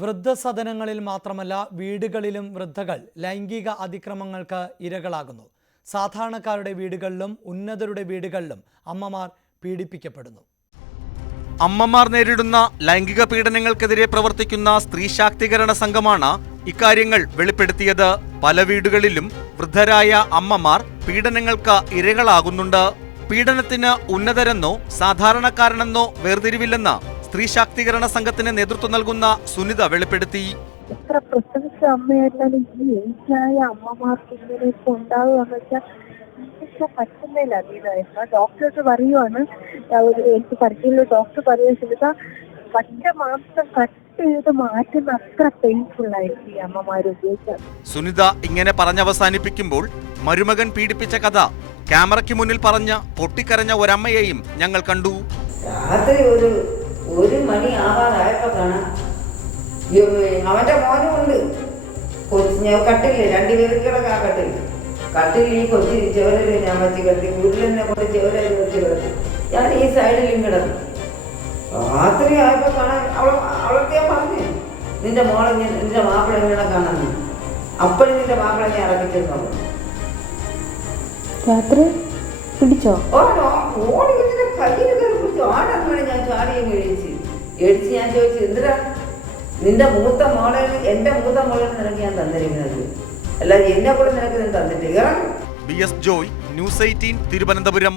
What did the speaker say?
വൃദ്ധസദനങ്ങളിൽ മാത്രമല്ല വീടുകളിലും വൃദ്ധകൾ ലൈംഗിക അതിക്രമങ്ങൾക്ക് ഇരകളാകുന്നു. സാധാരണക്കാരുടെ വീടുകളിലും ഉന്നതരുടെ വീടുകളിലും അമ്മമാർ പീഡിപ്പിക്കപ്പെടുന്നു. അമ്മമാർ നേരിടുന്ന ലൈംഗിക പീഡനങ്ങൾക്കെതിരെ പ്രവർത്തിക്കുന്ന സ്ത്രീ ശാക്തീകരണ സംഘമാണ് ഇക്കാര്യങ്ങൾ വെളിപ്പെടുത്തിയത്. പല വീടുകളിലും വൃദ്ധരായ അമ്മമാർ പീഡനങ്ങൾക്ക് ഇരകളാകുന്നുണ്ട്. പീഡനത്തിന് ഉന്നതരെന്നോ സാധാരണക്കാരനെന്നോ വേർതിരിവില്ലെന്ന് സ്ത്രീ ശാക്തീകരണ സംഘത്തിന് നേതൃത്വം നൽകുന്ന സുനിത വെളിപ്പെടുത്തി. എത്ര പ്രസവിച്ച അമ്മയായിരുന്നാലും ഈ ഏജായ അമ്മമാർക്ക് ഇങ്ങനെയൊക്കെ ഉണ്ടാവുകയെന്ന് വെച്ചാൽ എനിക്ക് പറ്റുന്നില്ല. അതീതായിരുന്നു ഡോക്ടേഴ്സ് പറയുവാണ്, എനിക്ക് പരിചയമുള്ള ഡോക്ടർ പറയുക പച്ച മാംസം കട്ട് ചെയ്ത് മാറ്റുന്ന അത്ര പെയിൻഫുൾ ആയിരിക്കും ഈ അമ്മമാർ ഉപയോഗിച്ചത്. സുനിത ഇങ്ങനെ പറഞ്ഞവസാനിപ്പിക്കുമ്പോൾ മരുമകൻ പീഡിപ്പിച്ച കഥ ക്യാമറയ്ക്ക് മുന്നിൽ പറഞ്ഞ പൊട്ടിക്കരഞ്ഞ ഒരമ്മയെയും ഞങ്ങൾ കണ്ടു. രാത്രി ഒരു മണി ആവാതായപ്പോ കാണാം അവന്റെ മോനും ഉണ്ട്. കട്ടില് രണ്ടുപേരും കിടക്കാ കട്ടിൽ ഈ കൊച്ചി ചെവരല് ഞാൻ വെച്ച് കിടത്തി, ഉരുളിനെ കൊണ്ട് ചെവരല് വെച്ച് കിടത്തി. ഞാൻ ഈ സൈഡിലും കിടന്നു. രാത്രി ആയപ്പോ കാണാൻ അവളൊക്കെ പറഞ്ഞു, നിന്റെ മോളെ നിന്റെ മാപ്പിള ഇങ്ങനെ കാണുന്നു. അപ്പോഴും നിന്റെ മാപ്പിളെ ഞാൻ ഇറക്കിച്ചെന്നു. രാത്രി പിടിച്ചോ? ഓടി വെച്ചിട്ട് കയ്യിൽ കയറി പിടിച്ചു. ആടങ്ങനെ ഞാൻ ചാടിയും എടിച്ച് ഞാൻ ചോദിച്ചു, എന്തിനാ നിന്റെ മൂത്ത മോളെ എന്റെ മൂത്ത മോളെ നിനക്ക് ഞാൻ തന്നിരിക്കുന്നത്, അല്ലാതെ എന്നെ കൂടെ നിനക്ക് ഞാൻ തന്നിട്ട് ഇറങ്ങും. BS Joy, News 18, Thiruvananthapuram.